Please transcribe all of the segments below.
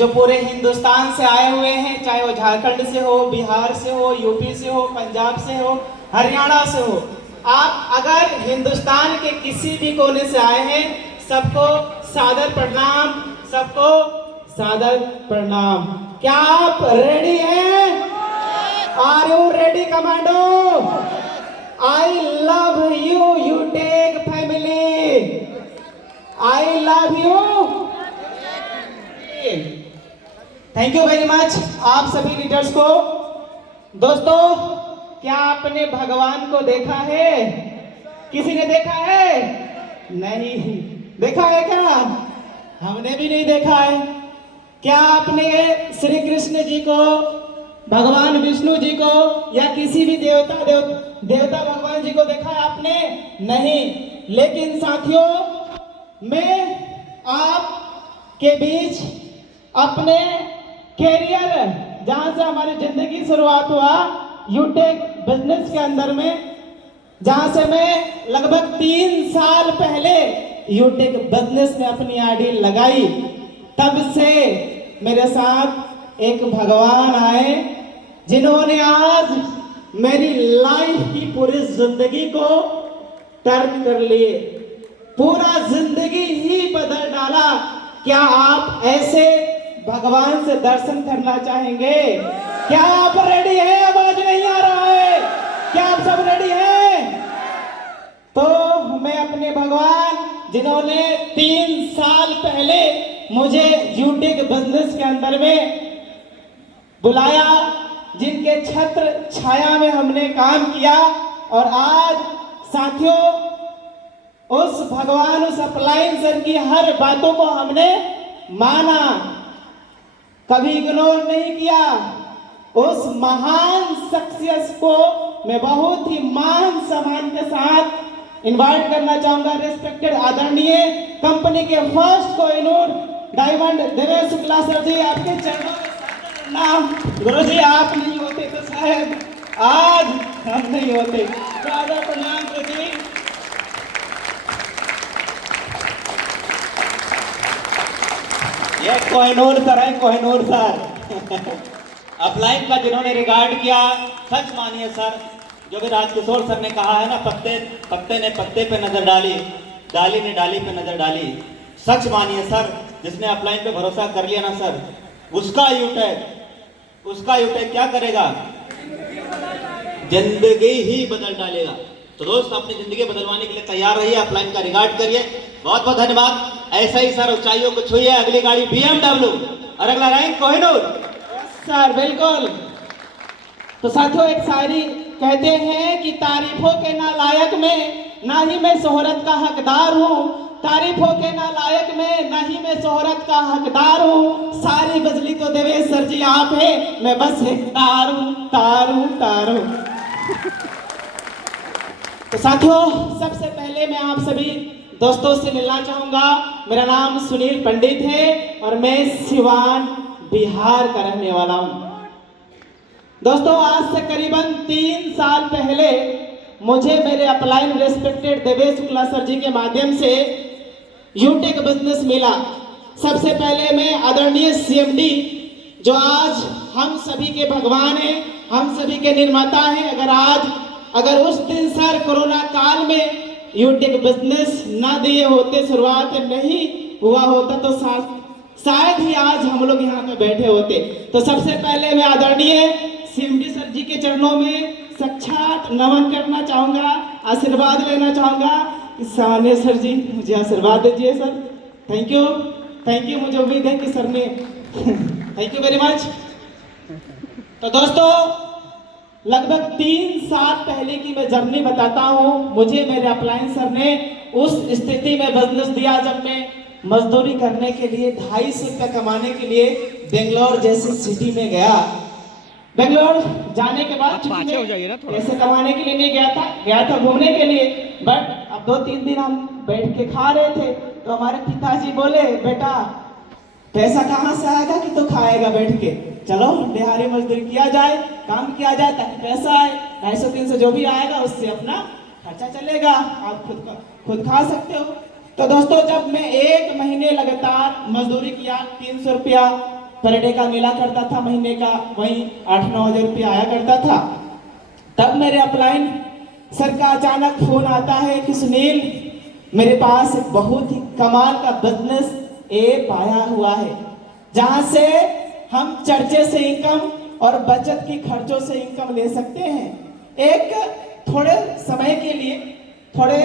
जो पूरे हिंदुस्तान से आए हुए हैं, चाहे वो झारखंड से हो, बिहार से हो, यूपी से हो, पंजाब से हो, हरियाणा से हो। आप अगर हिंदुस्तान के किसी भी कोने से आए हैं, सबको सादर प्रणाम, सबको सादर प्रणाम। क्या आप रेडी हैं? Are you ready commando? I love you Utech family, I love you. Thank you very much आप सभी लीडर्स को। दोस्तों, क्या आपने भगवान को देखा है? किसी ने देखा है? नहीं देखा है क्या? हमने भी नहीं देखा है। क्या आपने श्री कृष्ण जी को, भगवान विष्णु जी को या किसी भी देवता भगवान जी को देखा है आपने? नहीं। लेकिन साथियों, मैं आपके बीच अपने कैरियर, जहां से हमारी जिंदगी शुरुआत हुआ यूटेक बिजनेस के अंदर में, जहां से मैं लगभग 3 साल पहले यूटेक बिजनेस में अपनी आईडी लगाई, तब से मेरे साथ एक भगवान आए जिन्होंने आज मेरी लाइफ की पूरी जिंदगी को टर्न कर लिए, पूरा जिंदगी ही बदल डाला। क्या आप ऐसे भगवान से दर्शन करना चाहेंगे? क्या आप रेडी हैं? आवाज नहीं आ रहा है। क्या आप सब रेडी हैं? तो मैं अपने भगवान, जिन्होंने 3 साल पहले मुझे यूटेक बिजनेस के अंदर में बुलाया, जिनके छत्र छाया में हमने काम किया, और आज साथियों उस भगवान, उस अप्लायंस की हर बातों को हमने माना, कभी इग्नोर नहीं किया। उस महान शख्सियत को मैं बहुत ही मान सम्मान के साथ इनवाइट करना चाहूंगा। रेस्पेक्टेड आदरणीय कंपनी के first Kohinoor diamond Devesh Shukla sir ji, आपके चरणों में नाम। गुरु जी, आप नहीं होते तो शायद आज हम नहीं होते। सादर प्रणाम गुरु जी। ये कोहिनूर सर है, कोहिनूर सर। अपलाइन का जिन्होंने रिगार्ड किया, सच मानिए सर, जो भी राजकिशोर सर ने कहा है ना, पत्ते ने पत्ते पे नजर डाली, डाली ने डाली पे नजर डाली। सच मानिए सर, जिसने अपलाइन पे भरोसा कर लिया ना सर, उसका यूटेक क्या करेगा? जिंदगी ही बदल डालेगा। तो दोस्त, अपनी जिंदगी बदलवाने के लिए तैयार रहिए, अपलाइन का रिगार्ड करिए। बहुत बहुत धन्यवाद। ऐसा ही सर ऊंचाइयों को छुइए। अगली गाड़ी BMW और अगला रैंक कोहिनूर। सर बिल्कुल। तो साथियों, एक शायरी कहते हैं कि तारीफों के ना लायक में ना ही मैं शोहरत का हकदार हूँ, तारीफों के ना लायक में ना ही मैं शोहरत का हकदार हूँ, सारी बजली तो देवेश सर जी आप है, मैं बस एक तार हूँ। तो साथियों, सबसे पहले मैं आप सभी दोस्तों से मिलना चाहूंगा। मेरा नाम सुनील पंडित है और मैं सिवान बिहार का रहने वाला हूं। दोस्तों, आज से करीबन 3 साल पहले मुझे मेरे upline respected Devesh Shukla sir ji के माध्यम से यूटेक बिजनेस मिला। सबसे पहले मैं आदरणीय CMD, जो आज हम सभी के भगवान हैं, हम सभी के निर्माता हैं, अगर उस दिन सर कोरोना काल में यूटेक बिजनेस ना दिए होते, शुरुआत नहीं हुआ होता, तो शायद ही आज हम लोग यहाँ पे बैठे होते। तो सबसे पहले मैं आदरणीय CMD सर जी के चरणों में साक्षात नमन करना चाहूंगा, आशीर्वाद लेना चाहूंगा। साने सर जी, मुझे आशीर्वाद दीजिए सर। Thank you. मुझे उम्मीद है कि सर ने थैंक यू वेरी मच। तो दोस्तों, लगभग 3 साल पहले की मैं जर्नी बताता हूँ। मुझे मेरे अपलायंस सर ने उस स्थिति में बिजनेस दिया जब मैं मजदूरी करने के लिए 250 रुपये कमाने के लिए बेंगलोर जैसी सिटी में गया। बेंगलोर जाने के बाद पैसे कमाने के लिए नहीं गया था घूमने के लिए। बट अब 2-3 दिन हम बैठ के खा रहे थे, तो हमारे पिताजी बोले, बेटा पैसा कहाँ से आएगा कि तो खाएगा बैठ के, चलो दिहाड़ी मजदूरी किया जाए, काम किया जाए ताकि पैसा आए, 250-300 जो भी आएगा उससे अपना खर्चा चलेगा, आप खुद खा सकते हो। तो दोस्तों, जब मैं 1 महीने लगातार मजदूरी किया, 300 रुपया पर डे का मिला करता था, महीने का वही 8-9 हज़ार रुपया आया करता था। तब मेरे अपलाइन सर का अचानक फोन आता है कि सुनील, मेरे पास एक बहुत ही कमाल का बिजनेस ऐप आया हुआ है, जहां से हम चर्चे से इनकम और बचत की खर्चों से इनकम ले सकते हैं। एक थोड़े समय के लिए, थोड़े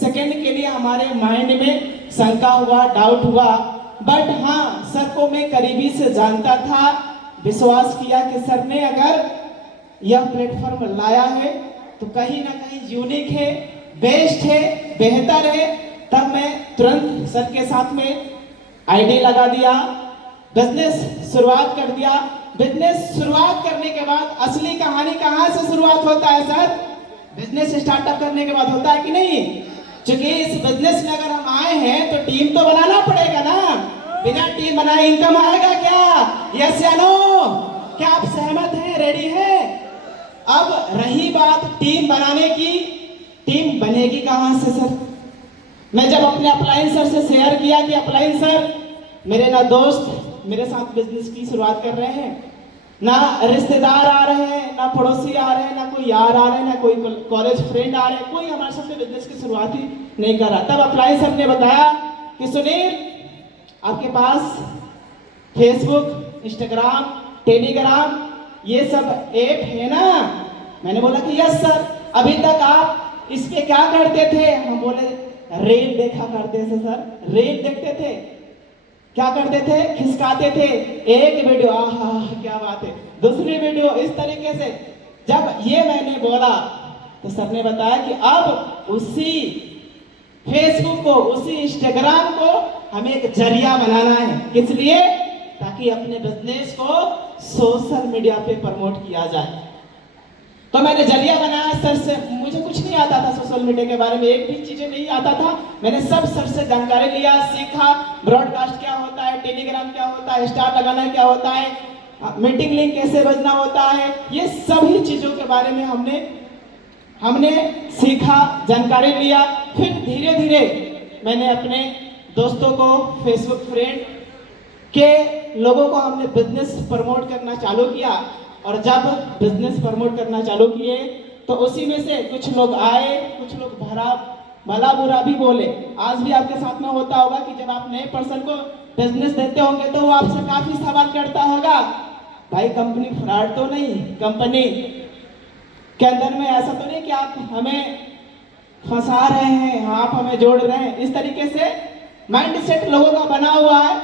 सेकंड के लिए हमारे माइंड में शंका हुआ, डाउट हुआ, बट हाँ, सर को मैं करीबी से जानता था, विश्वास किया कि सर ने अगर यह प्लेटफॉर्म लाया है तो कहीं ना कहीं यूनिक है, बेस्ट है, बेहतर है। तब मैं तुरंत सर के साथ में आईडी लगा दिया, बिजनेस शुरुआत कर दिया। बिजनेस शुरुआत करने के बाद असली कहानी कहाँ से शुरुआत होता है सर? बिजनेस स्टार्टअप करने के बाद होता है कि नहीं? क्योंकि इस बिजनेस में अगर हम आए हैं तो टीम तो बनाना पड़ेगा ना। बिना टीम बनाए इनकम आएगा क्या? यस या नो? क्या आप सहमत हैं, रेडी हैं? अब रही बात टीम बनाने की, टीम बनेगी कहां से सर? मैं जब अपने अपलाइन सर से शेयर किया कि अपलाइन सर, मेरे ना दोस्त मेरे साथ बिजनेस की शुरुआत कर रहे हैं, ना रिश्तेदार आ रहे हैं, ना पड़ोसी आ रहे हैं, ना कोई यार आ रहे हैं, ना कोई कॉलेज फ्रेंड आ रहे हैं, कोई हमारे साथ बिजनेस की शुरुआत ही नहीं कर रहा। तब अपलाइन सर ने बताया कि सुनील, आपके पास फेसबुक, इंस्टाग्राम, टेलीग्राम ये सब ऐप है ना? मैंने बोला कि यस सर। अभी तक आप इस पे क्या करते थे? हम बोले रील देखा करते थे सर, रील देखते थे। क्या करते थे? खिसकाते थे। एक वीडियो, आहा क्या बात है, दूसरी वीडियो, इस तरीके से। जब ये मैंने बोला तो सर ने बताया कि अब उसी फेसबुक को, उसी इंस्टाग्राम को हमें एक जरिया बनाना है। किस लिए? ताकि अपने बिजनेस को सोशल मीडिया पे प्रमोट किया जाए। तो मैंने जरिया बनाया सर से। मुझे कुछ नहीं आता था सोशल मीडिया के बारे में, एक भी चीजें नहीं आता था। मैंने सब सर से जानकारी लिया, सीखा, ब्रॉडकास्ट क्या होता है, टेलीग्राम क्या होता है, स्टार लगाना क्या होता है, मीटिंग लिंक कैसे बजना होता है, ये सभी चीजों के बारे में हमने सीखा, जानकारी लिया। फिर धीरे धीरे मैंने अपने दोस्तों को, फेसबुक फ्रेंड के लोगों को हमने बिजनेस प्रमोट करना चालू किया। और जब बिजनेस प्रमोट करना चालू किए तो उसी में से कुछ लोग आए, कुछ लोग भला बुरा भी बोले। आज भी आपके साथ में होता होगा कि जब आप नए पर्सन को बिजनेस देते होंगे तो वो आपसे काफी सवाल करता होगा, भाई कंपनी फ्रॉड तो नहीं, कंपनी के अंदर में ऐसा तो नहीं कि आप हमें फंसा रहे हैं, आप हमें जोड़ रहे हैं। इस तरीके से माइंड सेट लोगों का बना हुआ है।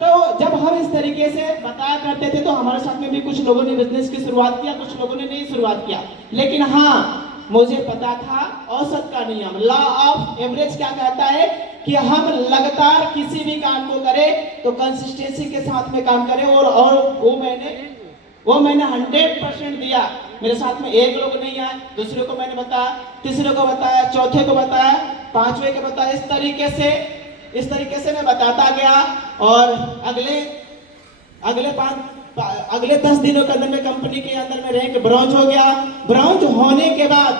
तो जब हम इस तरीके से बताया करते थे तो हमारे साथ में भी कुछ लोगों ने बिजनेस की शुरुआत किया, कुछ लोगों ने नहीं शुरुआत किया। लेकिन हाँ, मुझे पता था औसत का नियम, लॉ ऑफ एवरेज क्या कहता है कि हम लगातार किसी भी काम को करें तो कंसिस्टेंसी के साथ में काम करें। और वो मैंने 100% दिया। मेरे साथ में एक लोग नहीं आए, दूसरे को मैंने बताया, तीसरे को बताया, चौथे को बताया, पांचवे को बताया। इस तरीके से मैं बताता गया। और अगले 10 दिनों के अंदर में कंपनी के अंदर में रैंक ब्रॉन्ज हो गया। ब्रॉन्ज होने के बाद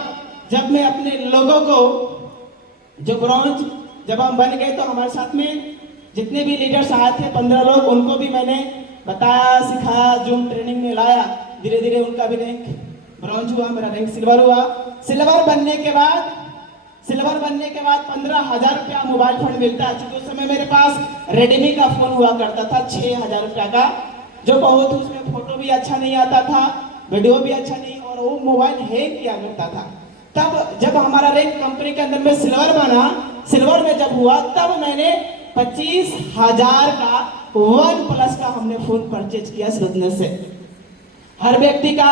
जब मैं अपने लोगों को जब हम बन गए तो हमारे साथ में जितने भी लीडर्स आए थे 15 लोग, उनको भी मैंने बताया, सिखाया, जूम ट्रेनिंग में लाया। धीरे धीरे उनका भी रैंक ब्रॉन्ज हुआ, मेरा रैंक सिल्वर हुआ। सिल्वर बनने के बाद 15,000 रुपया मोबाइल फोन मिलता है। क्योंकि उस समय मेरे पास रेडमी का फोन हुआ करता था 6,000 रुपया का, जो बहुत, उसमें फोटो भी अच्छा नहीं आता था, वीडियो भी अच्छा नहीं, और वो मोबाइल हैंग किया करता था। तब जब हमारा रैंक कंपनी के अंदर में सिल्वर बना, सिल्वर में जब हुआ तब मैंने 25,000 का OnePlus का हमने फोन परचेज किया इस बिजनेस से। हर व्यक्ति का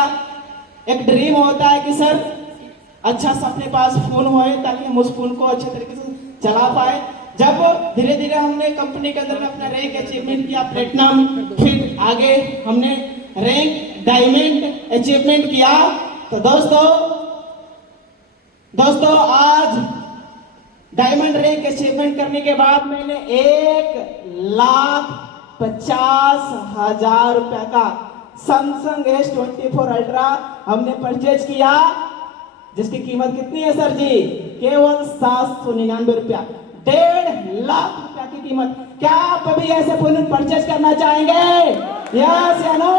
एक ड्रीम होता है कि सर अच्छा सा अपने पास फोन हो ताकि हम उस फोन को अच्छे तरीके से चला पाए। जब धीरे धीरे हमने कंपनी के अंदर में अपना रैंक अचीवमेंट किया, प्लेटिनम, फिर आगे हमने रैंक डायमंड अचीवमेंट किया। तो दोस्तों आज डायमंड रैंक अचीवमेंट करने के बाद मैंने 1,50,000 रुपए का सैमसंग S24 अल्ट्रा हमने परचेज किया, जिसकी कीमत कितनी है सर जी? केवल 799 रुपया। 1.5 लाख रुपया की कीमत। क्या आप अभी ऐसे फोन परचेज करना चाहेंगे? यस या नो?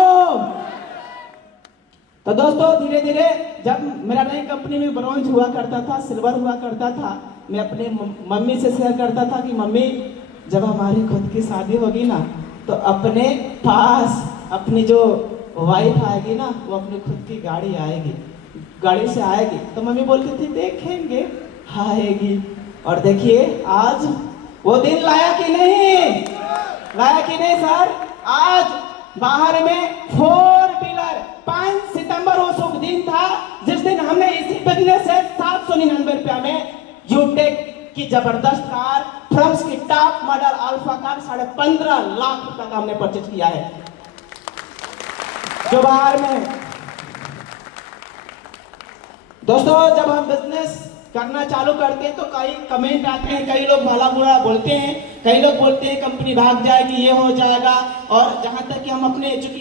तो दोस्तों धीरे धीरे जब मेरा नई कंपनी में ब्रॉन्ज हुआ करता था, सिल्वर हुआ करता था, मैं अपने मम्मी से शेयर करता था कि मम्मी जब हमारी खुद की शादी होगी ना तो अपने पास अपनी जो वाइफ आएगी ना वो अपनी खुद की गाड़ी आएगी, गाड़ी से आएगी। तो मम्मी बोलती थी देखेंगे आएगी। और देखिए आज वो दिन लाया कि नहीं, लाया कि नहीं सर? आज बाहर में 4 व्हीलर 5 सितंबर वो शुभ दिन था जिस दिन हमने इसी बिजनेस से 799 रुपया में यूटेक की जबरदस्त कार, फ्रम्स की top model alpha car 15.5 lakh रुपया का हमने परचेज किया है। जो बाहर में दोस्तों जब हम बिजनेस करना चालू करते हैं तो कई कमेंट आते हैं, कई लोग भला बुरा बोलते हैं, कई लोग बोलते हैं कंपनी भाग जाएगी, ये हो जाएगा। और जहां तक कि हम अपने चूंकि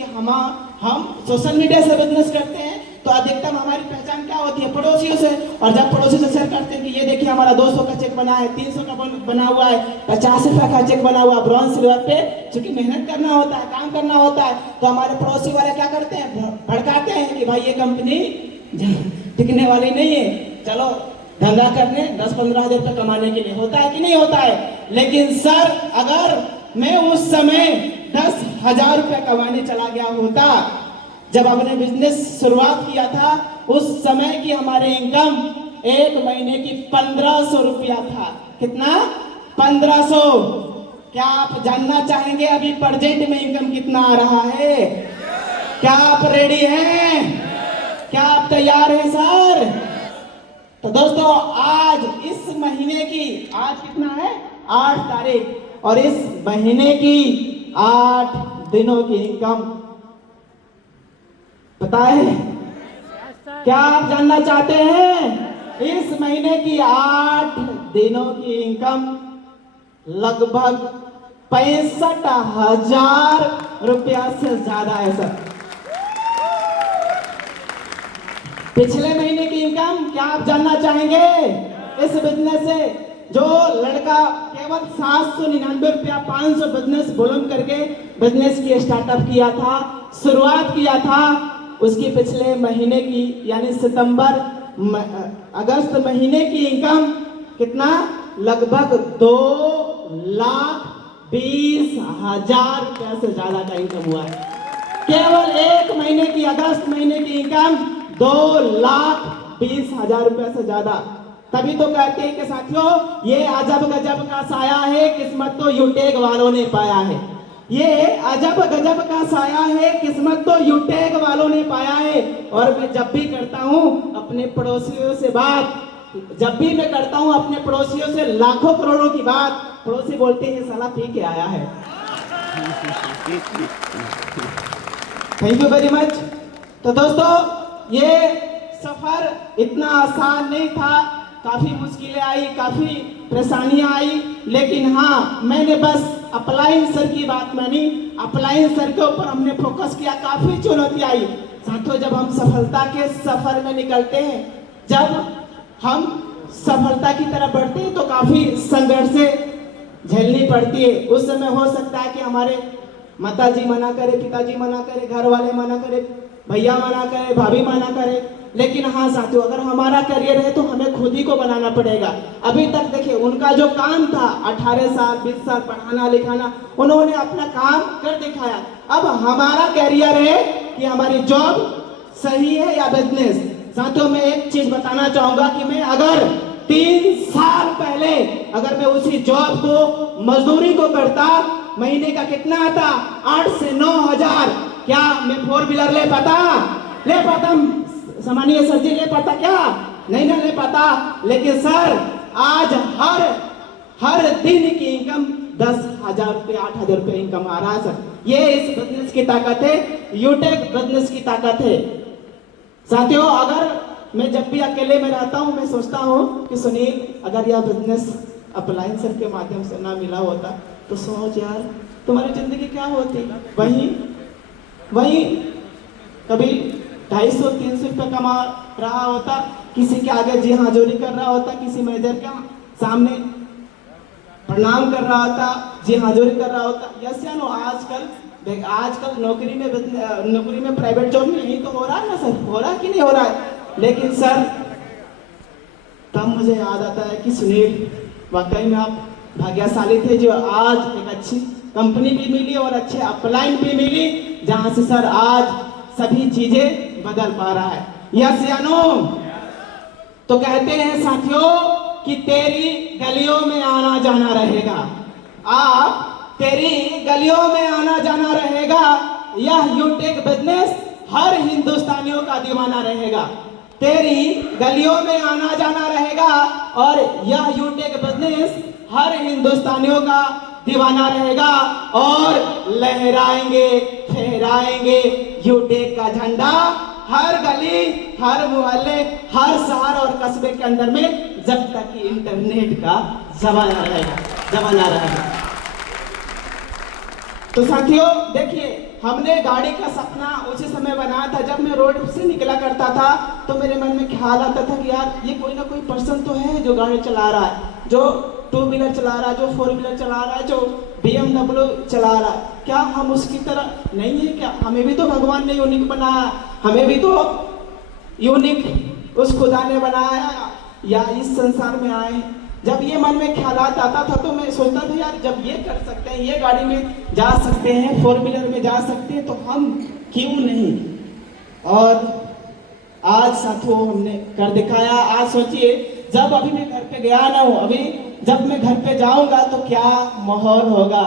हम सोशल मीडिया से बिजनेस करते हैं तो अधिकतम हमारी पहचान क्या होती है? पड़ोसियों से। और जब पड़ोसी से शेयर करते हैं कि ये देखिए हमारा 200 का चेक बना है, 300 का बना हुआ है, 50 रुपया का चेक बना हुआ है ब्रॉन्ज सिल्वर पे, चूंकि मेहनत करना होता है, काम करना होता है, तो हमारे पड़ोसी वाले क्या करते हैं? भड़काते हैं कि भाई ये कंपनी टिकने वाली नहीं है, चलो धंधा करने 10-15 हजार रुपये कमाने के लिए। होता है कि नहीं होता है? लेकिन सर अगर मैं उस समय 10,000 रुपये कमाने चला गया होता, जब हमने बिजनेस शुरुआत किया था उस समय की हमारे इनकम 1 महीने की 1500 रुपया था। कितना? 1500। क्या आप जानना चाहेंगे अभी प्रेजेंट में इनकम कितना आ रहा है? क्या आप रेडी हैं? क्या आप तैयार हैं सर? तो दोस्तों आज इस महीने की, आज कितना है? 8 तारीख, और इस महीने की 8 दिनों की इनकम पता है? क्या आप जानना चाहते हैं? इस महीने की 8 दिनों की इनकम लगभग 65,000 रुपया से ज्यादा है सर। पिछले महीने की इनकम क्या आप जानना चाहेंगे? इस बिजनेस से जो लड़का केवल 799 रुपया 500 बिजनेस वॉल्यूम करके बिजनेस की स्टार्टअप किया था, शुरुआत किया था, उसकी पिछले महीने की यानी अगस्त महीने की इनकम कितना? लगभग 2,20,000 रुपया से ज्यादा का इनकम हुआ है। केवल 1 महीने की, अगस्त महीने की इनकम 2,20,000 रुपया से ज्यादा। तभी तो कहते हैं कि साथियों ये अजब गजब का साया है, किस्मत तो यूटेक वालों ने पाया है। ये अजब गजब का साया है, किस्मत तो यूटेक वालों ने पाया है। और मैं जब भी करता हूँ अपने पड़ोसियों से बात, जब भी मैं करता हूँ अपने पड़ोसियों से लाखों करोड़ों की बात, पड़ोसी बोलते हैं साला पी के आया है। Thank you very much. तो दोस्तों ये सफर इतना आसान नहीं था, काफी मुश्किलें आई, काफी परेशानियां आई, लेकिन हाँ मैंने बस अपलाइन सर की बात मानी, अपलाइन सर के ऊपर हमने फोकस किया। काफी चुनौती आई साथियों, जब हम सफलता के सफर में निकलते हैं, जब हम सफलता की तरफ बढ़ते हैं तो काफी संघर्ष से झेलनी पड़ती है। उस समय हो सकता है कि हमारे माताजी मना करे, पिताजी मना करे, घर वाले मना करे, भैया मना करे, भाभी मना करे, लेकिन हाँ साथियों अगर हमारा करियर है तो हमें खुद ही को बनाना पड़ेगा। अभी तक देखिए उनका जो काम था 18 साल 20 साल पढ़ाना लिखाना, उन्होंने अपना काम कर दिखाया। अब हमारा करियर है कि हमारी जॉब सही है या बिजनेस। साथियों मैं एक चीज बताना चाहूंगा कि मैं अगर 3 साल पहले अगर मैं उसी जॉब को मजदूरी को करता, महीने का कितना आता? 8 से 9 हजार। क्या मैं 4 व्हीलर ले पाता? सामान्य सर जी ले पाता क्या? नहीं ना ले पाता। लेकिन सर आज हर दिन की इनकम 10,000 रुपये 8,000 रुपये इनकम आ रहा है सर। ये इस बिजनेस की ताकत है, यूटेक बिजनेस की ताकत है। साथियों अगर मैं जब भी अकेले में रहता हूँ मैं सोचता हूँ कि सुनील अगर यह बिजनेस अपलाइन सर के माध्यम से ना मिला होता तो सोच यार तुम्हारी जिंदगी क्या होती। वही कभी 250-300 रुपये कमा रहा होता, किसी के आगे जी हाजुरी कर रहा होता, किसी मैनेजर के सामने प्रणाम कर रहा होता, जी हाजिर कर रहा होता। यस या नो? आजकल नौकरी में प्राइवेट जॉब में यही तो हो रहा है ना सर, हो रहा है कि नहीं हो रहा है? लेकिन सर तब मुझे याद आता है कि सुनील वाकई में आप भाग्यशाली थे जो आज एक अच्छी कंपनी भी मिली और अच्छे अपलाइन भी मिली, जहां से सर आज सभी चीजें बदल पा रहा है। यस या नो? तो कहते हैं साथियों कि तेरी गलियों में आना जाना रहेगा, आप तेरी गलियों में आना जाना रहेगा। यह यूटेक बिजनेस हर हिंदुस्तानियों का दीवाना रहेगा। तेरी गलियों में आना जाना रहेगा और यह यूटेक बिजनेस हर हिंदुस्तानियों का दीवाना रहेगा और लहराएंगे फहराएंगे यूटेक का झंडा हर गली, हर मोहल्ले, हर शहर और कस्बे के अंदर में, जब तक कि इंटरनेट का जमाना रहेगा। तो साथियों देखिए, हमने गाड़ी का सपना उसी समय बनाया था जब मैं रोड से निकला करता था, तो मेरे मन में ख्याल आता था कि यार ये कोई ना कोई पर्सन तो है जो गाड़ी चला रहा है, जो 2 व्हीलर चला रहा है, जो 4 व्हीलर चला रहा है, जो BMW चला रहा है। क्या हम उसकी तरह नहीं है क्या? हमें भी तो भगवान ने यूनिक बनाया, हमें भी तो यूनिक उस खुदा ने बनाया या इस संसार में आए। जब ये मन में ख्यालात आता था तो मैं सोचता था यार जब ये कर सकते हैं, ये गाड़ी में जा सकते हैं, 4 व्हीलर में जा सकते हैं, तो हम क्यों नहीं? और आज साथियों हमने कर दिखाया। आज सोचिए जब अभी मैं घर पे गया ना हूँ, अभी जब मैं घर पे जाऊंगा तो क्या माहौल होगा,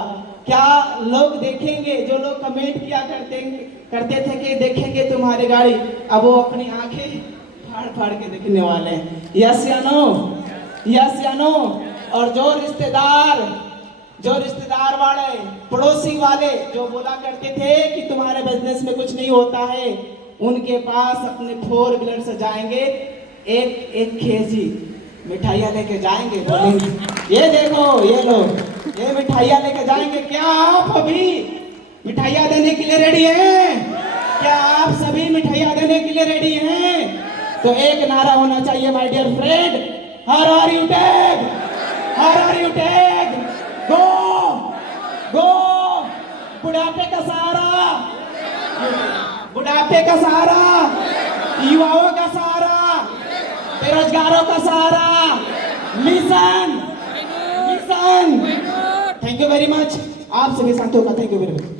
क्या लोग देखेंगे। जो लोग कमेंट किया करते थे कि देखेंगे तुम्हारी गाड़ी, अब वो अपनी आंखें फाड़ फाड़ के देखने वाले हैं। यस या नो? यस या नो? और जो रिश्तेदार वाले, पड़ोसी वाले जो बोला करते थे कि तुम्हारे बिजनेस में कुछ नहीं होता है, उनके पास अपने 4 व्हीलर से जाएंगे, एक केजी मिठाइयाँ लेके जाएंगे, बोलेंगे ये देखो ये लो, ये मिठाइयाँ लेके जाएंगे। क्या आप अभी मिठाइयाँ देने के लिए रेडी हैं? क्या आप सभी मिठाइयाँ देने के लिए रेडी हैं? तो एक नारा होना चाहिए माय डियर फ्रेंड, हर आर यू टैग, हर आर यू टैग, गो बुढ़ापे का सहारा, युवाओं का सहारा, बेरोजगारों का सहारा, mission. Thank you very much आप सभी साथियों का, थैंक यू वेरी मच।